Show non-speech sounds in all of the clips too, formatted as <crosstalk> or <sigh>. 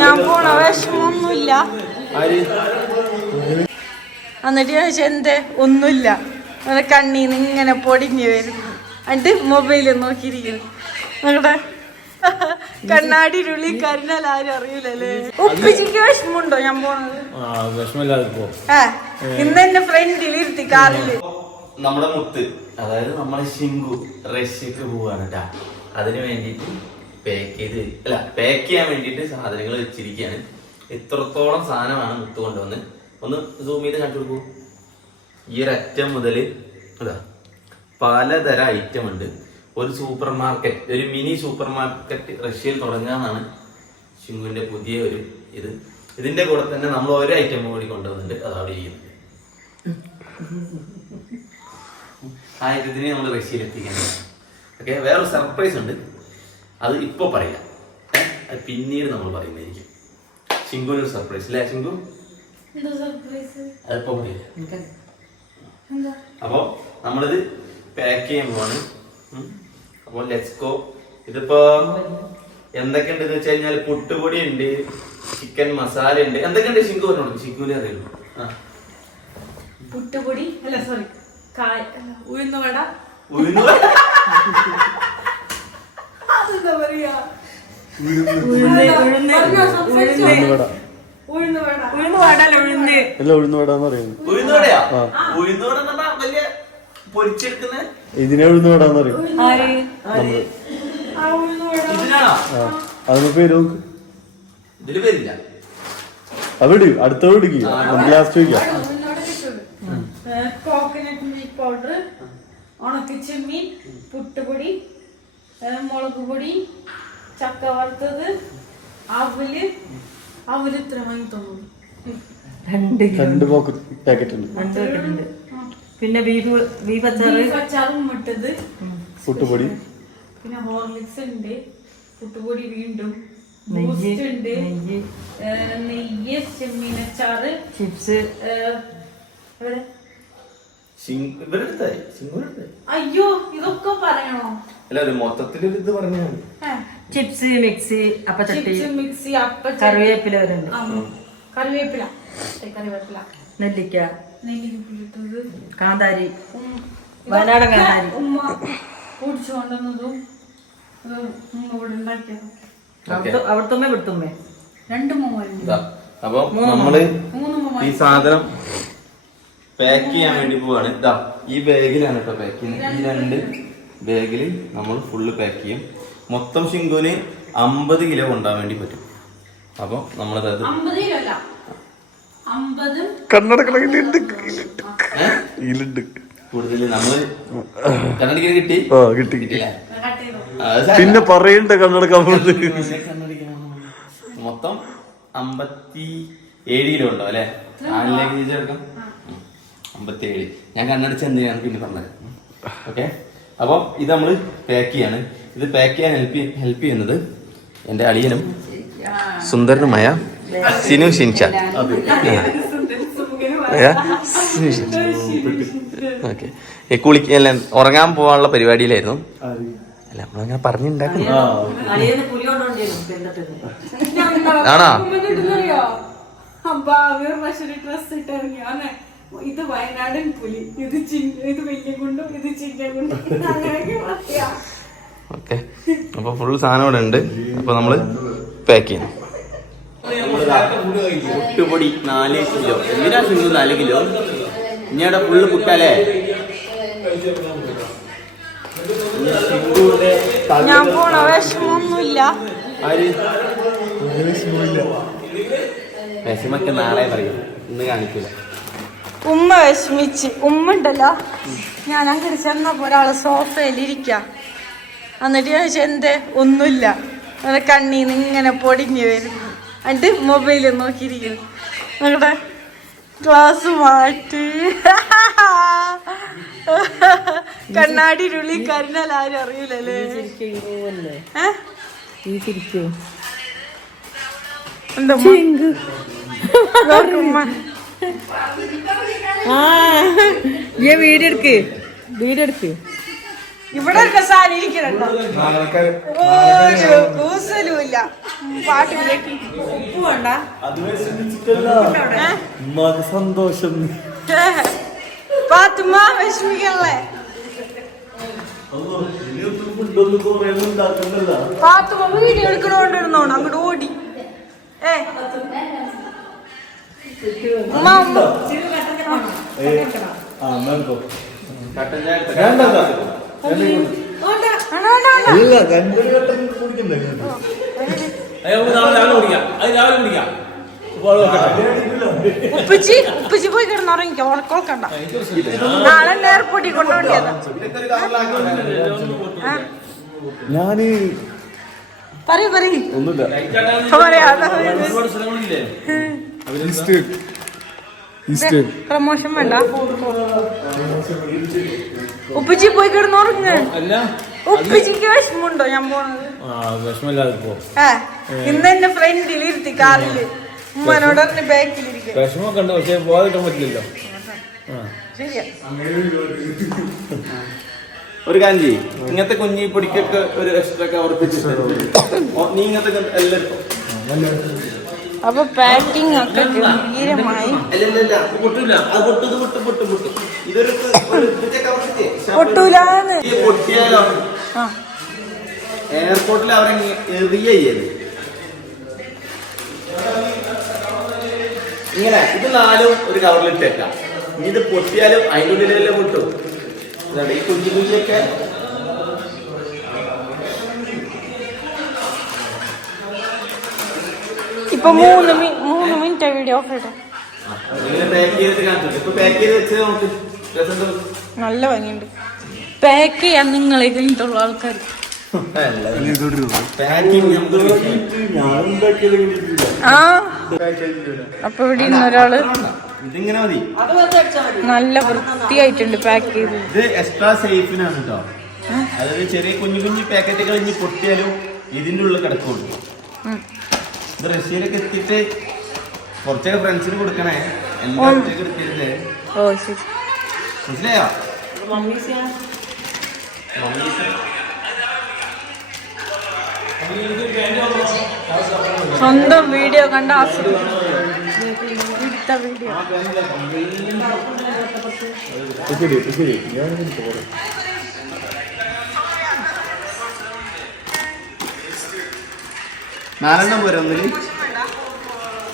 ഞാൻ പോണ വിഷമൊന്നുമില്ല. എന്നിട്ട് ഞാൻ എന്റെ എന്തേ? ഒന്നുമില്ല. അങ്ങനെ കണ്ണീന്ന് ഇങ്ങനെ പൊടിഞ്ഞു വരും. എന്നിട്ട് മൊബൈലിൽ നോക്കിയിരിക്കുന്നു. നിങ്ങളുടെ കണ്ണാടി രുളി കരിഞ്ഞാൽ ആരും അറിയില്ലല്ലേ ഉപ്പിച്ചിക്ക് വിഷമുണ്ടോ ഞാൻ പോണത്? ഇന്ന് എന്റെ ഫ്രണ്ടിൽ ഇരുത്തി കാറിൽ. നമ്മുടെ മുത്ത് അതായത് നമ്മളെ ശിങ്കു റഷ്യക്ക് പോവാണ് കേട്ടാ അതിന് വേണ്ടിയിട്ട് പാക്ക് ചെയ്ത് അല്ല പാക്ക് ചെയ്യാൻ വേണ്ടിയിട്ട് സാധനങ്ങൾ വെച്ചിരിക്കുകയാണ്. എത്രത്തോളം സാധനമാണ് മുത്ത് കൊണ്ടുവന്ന്? ഒന്ന് സൂം ചെയ്ത് കണ്ടു കൊടുക്കൂ. ഈ ഒരു അറ്റം മുതൽ അതാ പലതരം ഐറ്റം ഉണ്ട്. ഒരു സൂപ്പർ മാർക്കറ്റ് ഒരു മിനി സൂപ്പർ മാർക്കറ്റ് റഷ്യയിൽ തുടങ്ങാന്നാണ് ശിങ്കുവിന്റെ പുതിയ ഒരു ഇത്. ഇതിന്റെ കൂടെ തന്നെ നമ്മൾ ഓരോ ഐറ്റം കൂടി കൊണ്ടുവന്നിട്ടുണ്ട്. അതവിടെ ചെയ്യുന്നത് ആ ഇതിനെ നമ്മൾ റഷ്യയിൽ എത്തിക്കുന്നത് ഓക്കെ വേറൊരു സർപ്രൈസ് ഉണ്ട്. അത് ഇപ്പോൾ പറയാം? അത് പിന്നീട് നമ്മൾ പറയുന്നതായിരിക്കും. ശിങ്കുവിന് ഒരു സർപ്രൈസ് അല്ലേ ശിങ്കു? അതിപ്പോ പറയാം. അപ്പോൾ നമ്മളിത് പാക്ക് ചെയ്യാൻ പോവാണ്. അപ്പോൾ ലെറ്റ്സ് ഗോ ഇതിപ്പോ എന്തൊക്കെ ഉണ്ട് വെച്ച് കഴിഞ്ഞാൽ പുട്ടുപൊടി ഉണ്ട് ചിക്കൻ മസാല ഉണ്ട്. എന്തൊക്കെയുണ്ട് ശിങ്കു പറഞ്ഞോളൂ. ശിങ്കുവിനെ അറിയുള്ളൂ. പുട്ടുപൊടി അല്ല സോറി ഉഴുന്നുവട. ഉഴുന്നുവട? <laughs> പറയാ? പൊരിച്ചെടുക്കുന്ന? ഇതിനെ ഉഴുന്നുവടാന്ന് പറയും. അതൊന്ന് പേര് നോക്ക്. അവിടെ അടുത്ത വിടിക്ക് നമുക്ക് ലാസ്റ്റ് വയ്ക്കാം കോക്കനട്ട് മിൽക്ക് പൗഡർ ഉണക്ക ചെമ്മീൻ പുട്ടുപൊടി മുളക് പൊടി ചക്ക വറുത്തത് അവൽ അവൽ ഇത്ര വാങ്ങി തോന്നുന്നു രണ്ട് രണ്ട് പാക്കറ്റ് ഉണ്ട്. രണ്ട് പിന്നെ ബീഫ് ബീഫ് അച്ചാറ്? ബീഫ് അച്ചാറും ഇട്ടത് പുട്ടുപൊടി. പിന്നെ ഹോർലിക്സ് ഉണ്ട്. പുട്ടുപൊടി വീണ്ടും. നെയ്യ് ബൂസ്റ്റ് ഉണ്ട്. നെയ്യ്. നെയ്യ് ചെമ്മീൻ അച്ചാറ് ചിപ്സ് അയ്യോ ഇതൊക്കെ പറയണോ? അല്ല ഒരു മൊത്തത്തിലൊരു ഇത് പറഞ്ഞാൽ ചിപ്സ് മിക്സി അപ്പച്ചട്ടി ചിപ്സ് മിക്സി അപ്പച്ചട്ടി കറിവേപ്പില വരുന്നുണ്ട് ആ, കറിവേപ്പില. കറിവേപ്പില. നെല്ലിക്ക. കാന്താരി. വയനാടൻ കാന്താരി. ഉമ്മ പൊടിച്ചു കൊണ്ടുവന്നതും ഇവിടെ ഉണ്ടാക്കിയത്. അവിടുത്തെ അവിടുത്തെ ഇവിടുത്തുമ്മേ. രണ്ട് ഇതാ. അപ്പൊ നമ്മൾ മൂന്ന് ഈ സാധനം പാക്ക് ചെയ്യാൻ വേണ്ടി പോവാണ്. ഇതാ ഈ ബാഗിലാണ് കേട്ടോ പാക്ക് ചെയ്യുന്നത്. ഈ രണ്ട് ബാഗിൽ നമ്മൾ ഫുള്ള് പാക്ക് ചെയ്യും. മൊത്തം ശിങ്കുവിന് അമ്പത് കിലോ കൊണ്ടാൻ വേണ്ടി പറ്റും. അപ്പൊ നമ്മളത് അമ്പത് കിലോ അല്ല. അമ്പത് ഇതിലുണ്ട് കൂടുതൽ നമ്മൾ കണ്ണടിക്കാൻ കിട്ടി? ആ കിട്ടി കിട്ടി. കട്ട് ചെയ്തോ. പിന്നെ പറയണ്ട കണ്ണടക്കാൻ. മൊത്തം അമ്പത്തി ഏഴ് കിലോ ഉണ്ടോ അല്ലെ? നാല് ലഗേജ് എടുക്കാം അമ്പത്തി ഏഴ് ഞാൻ എന്ത് എന്തിനാണ് പിന്നെ പറഞ്ഞത്? ഓക്കെ അപ്പോൾ ഇത് നമ്മൾ പാക്ക് ചെയ്യാണ്. ഇത് പാക്ക് ചെയ്യാൻ ഹെൽപ്പ് ഹെൽപ്പ് ചെയ്യുന്നത് എന്റെ അളിയനും സുന്ദരനുമായ സിനു ഷിൻഷ ഓക്കെ ഈ കുളിക്ക അല്ല ഉറങ്ങാൻ പോകാനുള്ള പരിപാടിയിലായിരുന്നു. അല്ല നമ്മളങ്ങനെ പറഞ്ഞുണ്ടാക്കുന്നു. ആണോ? ഇത് വയനാടൻ പുലി. ഇത് ഇത് വലിയ കുണ്ടും ഇത് ചിന്ന കുണ്ടും അങ്ങനെയൊക്കെ പറയാ ഓക്കെ. അപ്പൊ ഫുൾ സാധനം ഇവിടെ ഉണ്ട്. അപ്പൊ നമ്മൾ പാക്ക് ചെയ്യുന്നു. പുട്ടുപൊടി നാല് കിലോ. എന്തിനാ സിംഗിൾ നാല് കിലോ? ഇനിയുടെ ഫുള്ള് പുട്ടല്ലേ? ഞാൻ പോണ വിഷമൊന്നുമില്ല. വിഷമൊക്കെ നാളെ പറയും. ഇന്ന് കാണിക്കില്ല. ഉമ്മ വിഷമിച്ച്. ഉമ്മ ഉണ്ടല്ലോ. ഞാൻ അങ്ങനെ ചെന്നപ്പോ ഒരാൾ സോഫയിലിരിക്ക എന്നിട്ട് ഞാൻ എന്തേ? ഒന്നുമില്ല. അങ്ങനെ കണ്ണീന്ന് ഇങ്ങനെ പൊടിഞ്ഞു വരുന്നു. എന്നിട്ട് മൊബൈലിൽ നോക്കിയിരിക്കുന്നു. നിങ്ങളുടെ ക്ലാസ് മാറ്റി. കണ്ണാടി ഉള്ളി കരുന്നാൽ ആരും അറിയില്ലല്ലേ എന്താ. ആ ഈ വീഡിയോ എടുക്ക്. വീഡിയോ എടുക്ക്. ഇവിടെ കൂസലുമില്ല പാട്ട് ഉപ്പ് വേണ്ട. സന്തോഷം. പാത്തുമ്മ ഉണ്ടാക്കണ്ടല്ല. പാത്തുമ്മ വീഡിയോ എടുക്കണോണ്ടിരുന്നോണം അങ്ങോട്ട് ഓടി. ഏ കട്ടൻ കുടിക്കണ്ടേ രാവിലെ കുടിക്കാം. അത് രാവിലെ കുടിക്കാം. ഉപ്പച്ചി ഉപ്പച്ചി പോയി കിടന്നുറങ്ങിക്കോ ഉറക്കൊക്കണ്ട നാളെ എയർപോർട്ടിൽ ഞാൻ പറയൂ പറയൂ. ഒന്നുമില്ല. സ്ഥലങ്ങളില്ലേ? പ്രമോഷൻ വേണ്ട. ഉപ്പിച്ചി പോയി ഉപ്പിച്ചിക്ക് വിഷമുണ്ടോ ഞാൻ പോണത്? ഇന്ന് എന്റെ ഫ്രണ്ടിൽ ഇരുത്തി കാറിൽ. ഉമ്മനോട് പറഞ്ഞ് ബാക്കിലിരിക്കും. വിഷമമൊക്കെ ഉണ്ട് പക്ഷേ പോകാതിരിക്കാൻ പറ്റില്ലല്ലോ. ശരിയാ. ഒരു കാഞ്ചി. ഇങ്ങനത്തെ കുഞ്ഞി പൊടിക്കൊക്കെ ഒരു എക്സ്ട്രാ കവർ നീ ഇങ്ങനത്തെ എല്ലാവർക്കും. അപ്പൊ പാക്കിംഗ് ഒക്കെ ഗംഭീരമായി? പൊട്ടൂലാന്ന്. എയർപോർട്ടിൽ അവരെ എറിയ ചെയ്യത് ഇങ്ങനെ ഇത് നാലും ഒരു കവറിൽ ഇട്ടേക്കാം. ഇനി ഇത് പൊട്ടിയാലും അതിന്റെ ഉള്ളിലെല്ലാം പൊട്ടും. ഈ കുഞ്ഞു കുഞ്ഞൊക്കെ ഇപ്പൊ മൂന്ന് മി- മൂന്ന് മിനിറ്റ് വീഡിയോ ഓഫ്. നല്ല ഭംഗിയുണ്ട്. പാക്ക് ചെയ്യാൻ നിങ്ങളെ കഴിഞ്ഞിട്ടുള്ള ആൾക്കാർ ആ. അപ്പൊ ഇവിടെ ഇന്ന് ഒരാൾ നല്ല വൃത്തിയായിട്ടുണ്ട് പാക്ക് ചെയ്ത്. ഇത് എക്സ്ട്രാ സേഫിനാണ് കേട്ടോ അതായത് ചെറിയ കുഞ്ഞു കുഞ്ഞു പാക്കറ്റുകൾ ഇനി പൊട്ടിയാലും ഇതിന്റെ ഉള്ളിൽ കിടക്കുള്ളൂ. ഇത് റഷ്യയിലൊക്കെ എത്തിയിട്ട് കുറച്ചൊക്കെ ഫ്രണ്ട്സിന് കൊടുക്കണേ. എല്ലാം എടുക്കരുത് ഓ ശരി. മനസ്സിലായോ? സ്വന്തം വീഡിയോ കണ്ട എടുത്ത വീഡിയോ. നാലെണ്ണം പോരെ ഒന്നിൽ?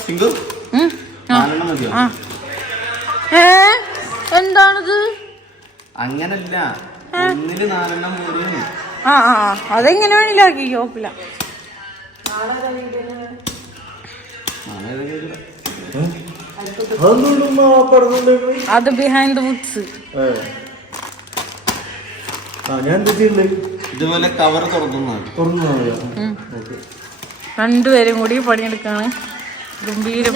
സിംഗു. നാലെണ്ണം മതിയോ? എന്താണിത്? അങ്ങനല്ല. ഒന്നിൽ നാലെണ്ണം പോരും ആ ആ. അതെങ്ങനെ ഷോപ്പില അതൊന്നും അത് ബിഹൈൻഡ് ദ വുഡ്സ് ഞാൻ ഇതുപോലെ കവർ തുറന്നു തുറന്നു രണ്ടുപേരും കൂടി പണിയെടുക്കാണ്. ഗംഭീര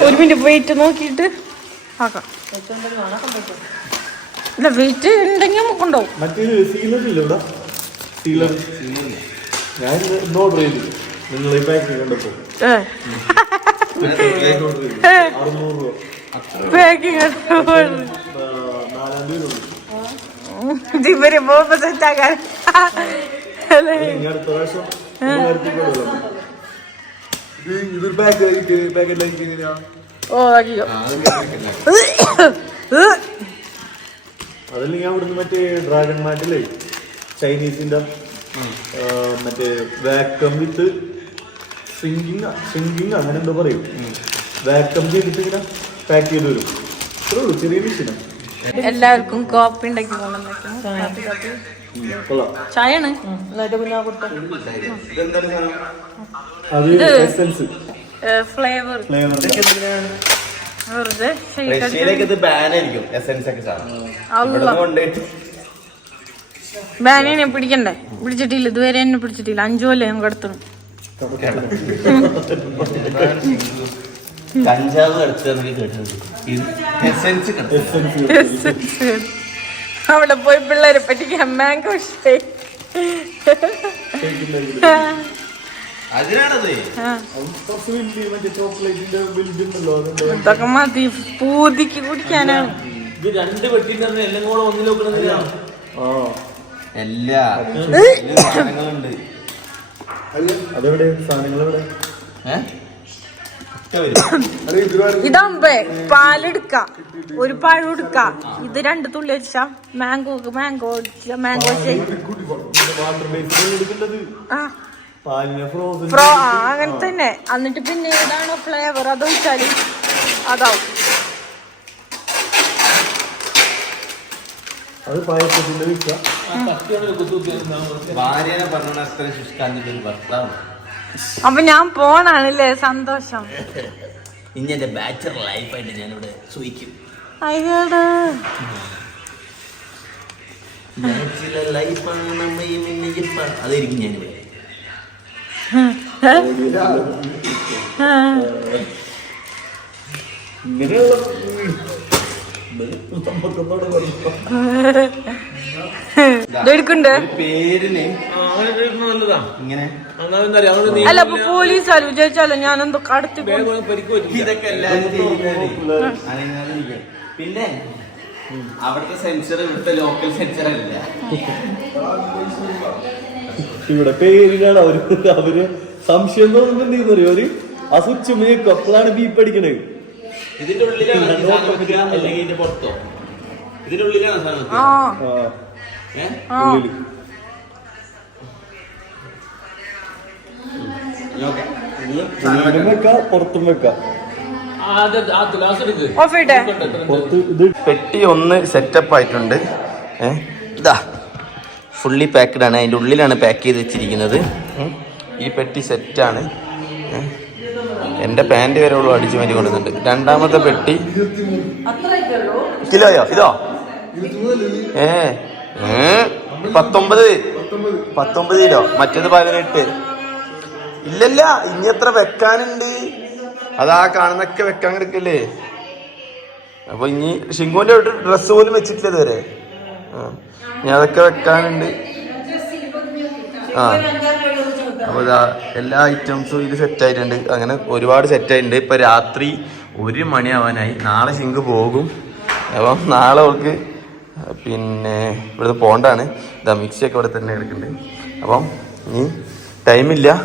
ഒരു മിനിറ്റ് വെയിറ്റ് നോക്കിയിട്ട് ആക്കാം. ഇല്ല വെയിറ്റ് ഉണ്ടെങ്കിൽ നമുക്ക് ഉണ്ടാവും. മറ്റേ സീലർ ഇല്ല സീലർ ഞാൻ ഇന്ന് ഓർഡർ ചെയ്തു. നിങ്ങൾ ഈ പാക്കിങ് കണ്ടപ്പോ ഏ. അറുന്നൂറ് രൂപ. പാക്കിങ് ആ, നാലാം തീയതി ഇവർ പോകുമ്പോ സെറ്റാക്കാൻ ഓ അയ്യോ അതല്ലെങ്കിൽ അവിടുന്ന് മറ്റേ ഡ്രാഗൺ മാറ്റിലേ ചൈനീസിന്റെ മറ്റേ വാക്കം വിത്ത് സിങ്കിങ് സിങ്കിങ് അങ്ങനെ എന്തോ പറയും. വാക്കം ചെയ്തിട്ട് ഇങ്ങനെ പാക്ക് ചെയ്ത് വരും. ഇത്രേ ഉള്ളൂ ചെറിയ മെഷീനാണ് എല്ലാവർക്കും കോപ്പി ഉണ്ടാക്കി ചായയാണ്. എസെൻസ് ഫ്ലേവർ വെറുതെ ബാനിനെ പിടിക്കണ്ടേ? പിടിച്ചിട്ടില്ല. ഇതുവരെ എന്നെ പിടിച്ചിട്ടില്ല. അഞ്ചു കൊല്ലം ഞാൻ കിടത്തുന്നു <laughs> കഞ്ചാവ് കടത്തുക കേട്ടത് എസെൻസ് എസെൻസ് അവിടെ പോയി പിള്ളേരെ പറ്റിക്കാൻ മാങ്കോ ഇതൊക്കെ മതി. പൂതിക്ക് കുടിക്കാനാണ്. ഇത് രണ്ട് വെട്ടിന്റെ എല്ലാം കൂടെ ഒന്നിൽ എല്ലാ. സാധനങ്ങളുണ്ട്. അതെവിടെ? സാധനങ്ങൾ എവിടെ ഏഹ് ഇതാകുമ്പേ പാലെടുക്ക. ഒരു പഴം എടുക്ക. ഇത് രണ്ട് തുള്ളി വെച്ച മാംഗോ മാംഗോ മാംഗോ ഫ്രോ ആ അങ്ങനെ തന്നെ. എന്നിട്ട് പിന്നെ ഏതാണോ ഫ്ലേവർ അത് ഒഴിച്ചാൽ അതാവും. അത് പായസത്തിന്റെ വിൽക്ക ഭാര്യനെ പറഞ്ഞ അത്ര ശുഷ്കാന്തിന്റെ ഒരു ഭർത്താവ്. അപ്പൊ ഞാൻ പോണാണല്ലേ സന്തോഷം. ഇനി എന്റെ ബാച്ചലർ ലൈഫായിട്ട് ഞാനിവിടെ സൂയിക്കും അയ്യോടാ. ബാച്ചലർ ലൈഫാണ് നമ്മയും ഇന്നയ്യപ്പ അതായിരിക്കും ഞാനിവിടെ. ഇങ്ങനെയുള്ള <laughs> അല്ല അപ്പൊ പോലീസ് വിചാരിച്ചാലോ ഞാൻ എന്തോ കടത്തി ഇതൊക്കെ. പിന്നെ അവിടുത്തെ സെൻസർ ഇവിടുത്തെ ലോക്കൽ സെൻസർ അല്ല. ഇവിടെ പേരിലാണ് അവർ. അവർ സംശയം തോന്നുന്നുണ്ടെന്ന് അറിയോ അവർ ആ സ്വിച്ച് മേക്കും അപ്പോഴാണ് ബീപ്പ് അടിക്കണത്. ഇതിന്റെ ഉള്ളിലാണ് ഈ സാധനം വെക്കുക, അല്ലെങ്കിൽ ഇതിന്റെ പുറത്തോ? ഇതിന്റെ ഉള്ളിലാണ് സാധനം വെക്കുക. ആ. ഏ? ആ. ഉള്ളിൽ. വെക്കാം. പുറത്തും വെക്കാം. ഇത് പെട്ടി ഒന്ന് സെറ്റപ്പ് ആയിട്ടുണ്ട്. ഇതാ. ഫുള്ളി പാക്ക്ഡ് ആണ്. അതിന്റെ ഉള്ളിലാണ് പാക്ക് ചെയ്ത് വെച്ചിരിക്കുന്നത്. ഈ പെട്ടി സെറ്റാണ് എന്റെ പാന്റ് വരെ ഉള്ളു അടിച്ചു മാറ്റി കൊണ്ടുവന്നിട്ടുണ്ട് രണ്ടാമത്തെ പെട്ടി. കിലോയോ? ഇതോ? ഏ പത്തൊമ്പത്. പത്തൊമ്പത് കിലോ. മറ്റേത് പതിനെട്ട്. ഇല്ലല്ല ഇനി എത്ര വെക്കാനുണ്ട്? അതാ കാണുന്നൊക്കെ വെക്കാൻ കിടക്കല്ലേ അപ്പൊ ഇനി ഷിങ്കുവിന്റെ ഡ്രസ്സ് പോലും വെച്ചിട്ടില്ല ഇതുവരെ. ഞാൻ അതൊക്കെ വെക്കാനുണ്ട്. ആ. അപ്പൊ ഇതാ എല്ലാ ഐറ്റംസും ഇത് സെറ്റ് ആയിട്ടുണ്ട്. അങ്ങനെ ഒരുപാട് സെറ്റ് ആയിട്ടുണ്ട്. ഇപ്പൊ രാത്രി ഒരു മണിയാവാനായി. നാളെ സിങ്ക് പോകും. അപ്പം നാളെ അവൾക്ക് പിന്നെ ഇവിടുന്ന് പോണ്ടാണ്. ഇതാ മിക്സിയൊക്കെ ഇവിടെ തന്നെ എടുക്കുന്നുണ്ട് അപ്പം ഇനി ടൈമില്ല